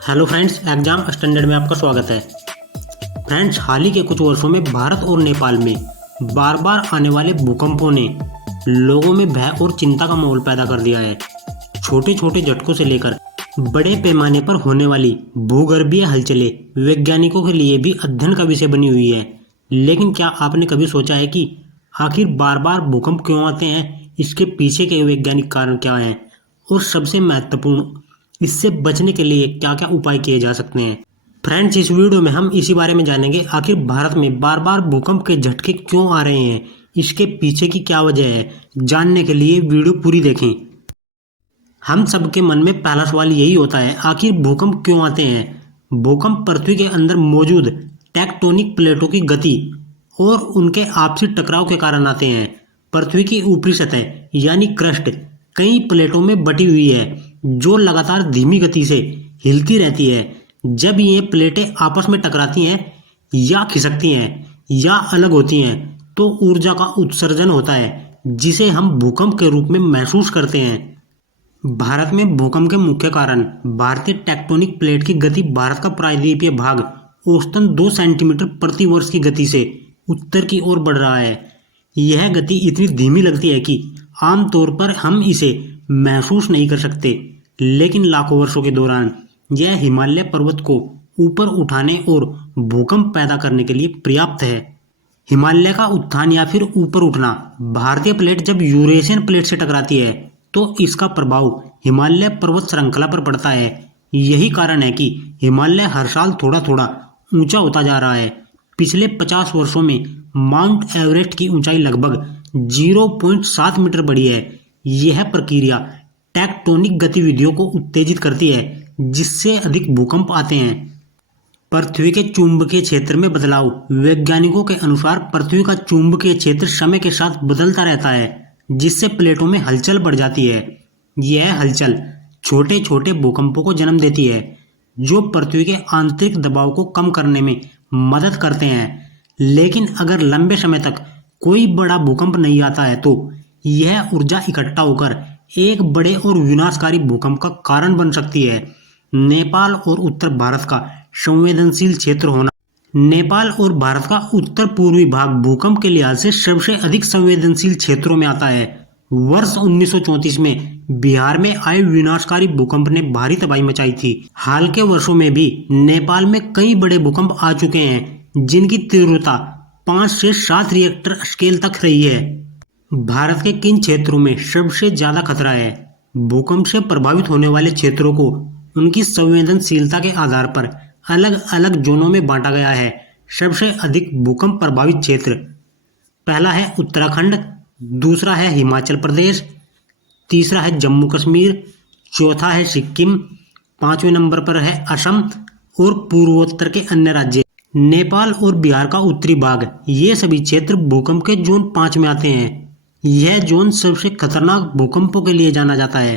Hello friends, exam standard में आपका स्वागत है। फ्रेंड्स, हाल ही के कुछ वर्षों में भारत और नेपाल में बार बार आने वाले भूकंपों ने लोगों में भय और चिंता का माहौल पैदा कर दिया है। छोटे छोटे झटकों से लेकर बड़े पैमाने पर होने वाली भूगर्भीय हलचलें वैज्ञानिकों के लिए भी अध्ययन का विषय बनी हुई है। लेकिन क्या आपने कभी सोचा है कि आखिर बार बार भूकंप क्यों आते हैं, इसके पीछे के वैज्ञानिक कारण क्या हैं और सबसे महत्वपूर्ण, इससे बचने के लिए क्या क्या उपाय किए जा सकते हैं। फ्रेंड्स, इस वीडियो में हम इसी बारे में जानेंगे आखिर भारत में बार बार भूकंप के झटके क्यों आ रहे हैं, इसके पीछे की क्या वजह है। जानने के लिए वीडियो पूरी देखें। हम सबके मन में पहला सवाल यही होता है, आखिर भूकंप क्यों आते हैं। भूकंप पृथ्वी के अंदर मौजूद टेक्टोनिक प्लेटों की गति और उनके आपसी टकराव के कारण आते हैं। पृथ्वी की ऊपरी सतह यानी क्रस्ट कई प्लेटों में बटी हुई है जो लगातार धीमी गति से हिलती रहती है। जब ये प्लेटें आपस में टकराती हैं या खिसकती हैं या अलग होती हैं तो ऊर्जा का उत्सर्जन होता है जिसे हम भूकंप के रूप में महसूस करते हैं। भारत में भूकंप के मुख्य कारण भारतीय टेक्टोनिक प्लेट की गति। भारत का प्रायद्वीपीय भाग औसतन 2 सेंटीमीटर प्रति वर्ष की गति से उत्तर की ओर बढ़ रहा है। यह गति इतनी धीमी लगती है कि आमतौर पर हम इसे महसूस नहीं कर सकते, लेकिन लाखों वर्षों के दौरान यह हिमालय पर्वत को ऊपर उठाने और भूकंप पैदा करने के लिए पर्याप्त है। हिमालय का उत्थान या फिर ऊपर उठना। भारतीय प्लेट जब यूरेशियन प्लेट से टकराती है तो इसका प्रभाव हिमालय पर्वत श्रृंखला पर पड़ता है। यही कारण है कि हिमालय हर साल थोड़ा थोड़ा ऊंचा होता जा रहा है। पिछले 50 वर्षों में माउंट एवरेस्ट की ऊंचाई लगभग 0.7 मीटर बढ़ी है। यह प्रक्रिया टेक्टोनिक गतिविधियों को उत्तेजित करती है जिससे अधिक भूकंप आते हैं। पृथ्वी के चुंबकीय क्षेत्र में बदलाव। वैज्ञानिकों के अनुसार पृथ्वी का चुंबकीय क्षेत्र समय के साथ बदलता रहता है जिससे प्लेटों में हलचल बढ़ जाती है। यह हलचल छोटे छोटे भूकंपों को जन्म देती है जो पृथ्वी के आंतरिक दबाव को कम करने में मदद करते हैं। लेकिन अगर लंबे समय तक कोई बड़ा भूकंप नहीं आता है तो यह ऊर्जा इकट्ठा होकर एक बड़े और विनाशकारी भूकंप का कारण बन सकती है। नेपाल और उत्तर भारत का संवेदनशील क्षेत्र होना। नेपाल और भारत का उत्तर पूर्वी भाग भूकंप के लिहाज से सबसे अधिक संवेदनशील क्षेत्रों में आता है। वर्ष 1934 में बिहार में आए विनाशकारी भूकंप ने भारी तबाही मचाई थी। हाल के वर्षों में भी नेपाल में कई बड़े भूकंप आ चुके हैं जिनकी तीव्रता 5 से 7 रिएक्टर स्केल तक रही है। भारत के किन क्षेत्रों में सबसे ज्यादा खतरा है। भूकंप से प्रभावित होने वाले क्षेत्रों को उनकी संवेदनशीलता के आधार पर अलग अलग जोनों में बांटा गया है। सबसे अधिक भूकंप प्रभावित क्षेत्र, पहला है उत्तराखंड, दूसरा है हिमाचल प्रदेश, तीसरा है जम्मू कश्मीर, चौथा है सिक्किम, 5वें नंबर पर है असम और पूर्वोत्तर के अन्य राज्य। नेपाल और बिहार का उत्तरी भाग, ये सभी क्षेत्र भूकंप के जोन 5 में आते हैं। यह जोन सबसे खतरनाक भूकंपों के लिए जाना जाता है।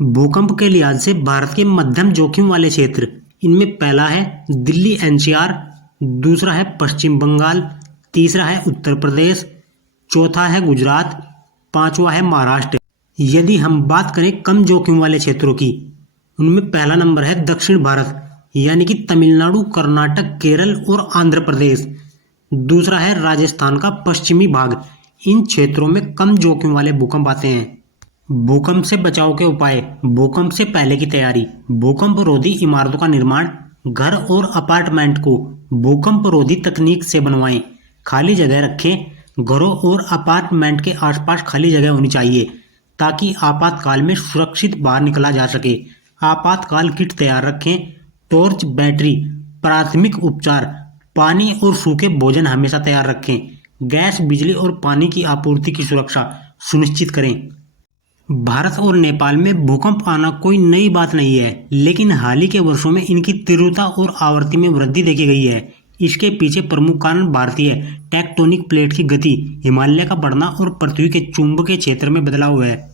भूकंप के लिहाज से भारत के मध्यम जोखिम वाले क्षेत्र, इनमें पहला है दिल्ली एनसीआर, दूसरा है पश्चिम बंगाल, तीसरा है उत्तर प्रदेश, चौथा है गुजरात, 5वां है महाराष्ट्र। यदि हम बात करें कम जोखिम वाले क्षेत्रों की, उनमें पहला नंबर है दक्षिण भारत यानी कि तमिलनाडु, कर्नाटक, केरल और आंध्र प्रदेश। दूसरा है राजस्थान का पश्चिमी भाग। इन क्षेत्रों में कम जोखिम वाले भूकंप आते हैं। भूकंप से बचाव के उपाय। भूकंप से पहले की तैयारी। भूकंप रोधी इमारतों का निर्माण। घर और अपार्टमेंट को भूकंप रोधी तकनीक से बनवाएं। खाली जगह रखें। घरों और अपार्टमेंट के आसपास खाली जगह होनी चाहिए ताकि आपातकाल में सुरक्षित बाहर निकला जा सके। आपातकाल किट तैयार रखें। टॉर्च, बैटरी, प्राथमिक उपचार, पानी और सूखे भोजन हमेशा तैयार रखें। गैस, बिजली और पानी की आपूर्ति की सुरक्षा सुनिश्चित करें। भारत और नेपाल में भूकंप आना कोई नई बात नहीं है, लेकिन हाल ही के वर्षों में इनकी तीव्रता और आवृत्ति में वृद्धि देखी गई है। इसके पीछे प्रमुख कारण भारतीय टेक्टोनिक प्लेट की गति, हिमालय का बढ़ना और पृथ्वी के चुंबकीय क्षेत्र में बदलाव है।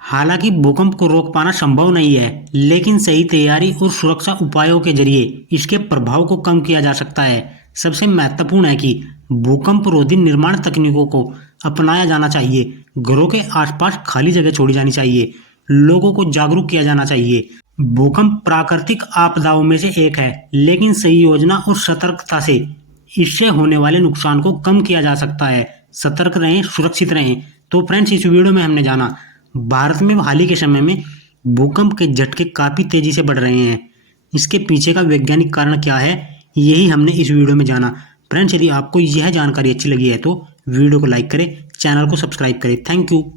हालांकि भूकंप को रोक पाना संभव नहीं है, लेकिन सही तैयारी और सुरक्षा उपायों के जरिए इसके प्रभाव को कम किया जा सकता है। सबसे महत्वपूर्ण है कि भूकंप रोधी निर्माण तकनीकों को अपनाया जाना चाहिए। घरों के आसपास खाली जगह छोड़ी जानी चाहिए। लोगों को जागरूक किया जाना चाहिए। भूकंप प्राकृतिक आपदाओं में से एक है, लेकिन सही योजना और सतर्कता से इससे होने वाले नुकसान को कम किया जा सकता है। सतर्क रहें, सुरक्षित रहें। तो फ्रेंड्स, इस वीडियो में हमने जाना भारत में हाल ही के समय में भूकंप के झटके काफी तेजी से बढ़ रहे हैं। इसके पीछे का वैज्ञानिक कारण क्या है, यही हमने इस वीडियो में जाना। फ्रेंड्स, यदि आपको यह जानकारी अच्छी लगी है तो वीडियो को लाइक करें, चैनल को सब्सक्राइब करें। Thank you.